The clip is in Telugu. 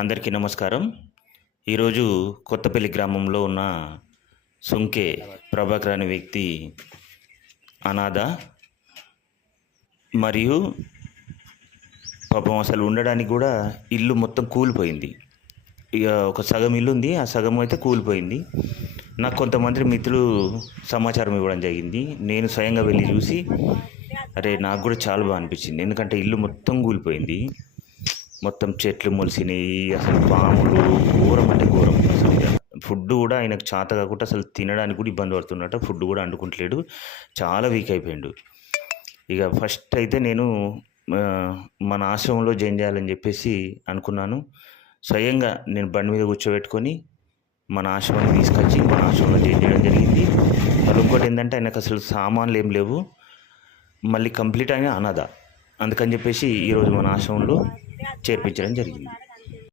అందరికీ నమస్కారం. ఈరోజు కొత్తపల్లి గ్రామంలో ఉన్న సుంకే ప్రభాకర్ అనే వ్యక్తి అనాథ. మరియు పాపం అసలు ఉండడానికి కూడా ఇల్లు మొత్తం కూలిపోయింది. ఇక ఒక సగం ఇల్లు ఉంది, ఆ సగం అయితే కూలిపోయింది. నాకు కొంతమంది మిత్రులు సమాచారం ఇవ్వడం జరిగింది. నేను స్వయంగా వెళ్ళి చూసి అరే నాకు కూడా చాలా బాగా అనిపించింది. ఎందుకంటే ఇల్లు మొత్తం కూలిపోయింది, మొత్తం చెట్లు మొలిసినాయి, అసలు పాములు, ఘోరం అంటే ఘోరం. అసలు ఫుడ్ కూడా ఆయనకు చేత కాకుండా అసలు తినడానికి కూడా ఇబ్బంది పడుతున్నట్ట. ఫుడ్ కూడా అండుకుంటలేడు, చాలా వీక్ అయిపోయాడు. ఇక ఫస్ట్ అయితే నేను మన ఆశ్రమంలో జాయిన్ చేయాలని చెప్పేసి అనుకున్నాను. స్వయంగా నేను బండి మీద కూర్చోబెట్టుకొని మన ఆశ్రమాన్ని తీసుకొచ్చి మన ఆశ్రమంలో జాయిన్ చేయడం జరిగింది. మళ్ళీ ఇంకోటి ఏంటంటే ఆయనకు అసలు సామాన్లు ఏం లేవు, మళ్ళీ కంప్లీట్ అయిన అనాథ. అందుకని చెప్పేసి ఈరోజు మన ఆశ్రమంలో చేర్పించడం జరిగింది.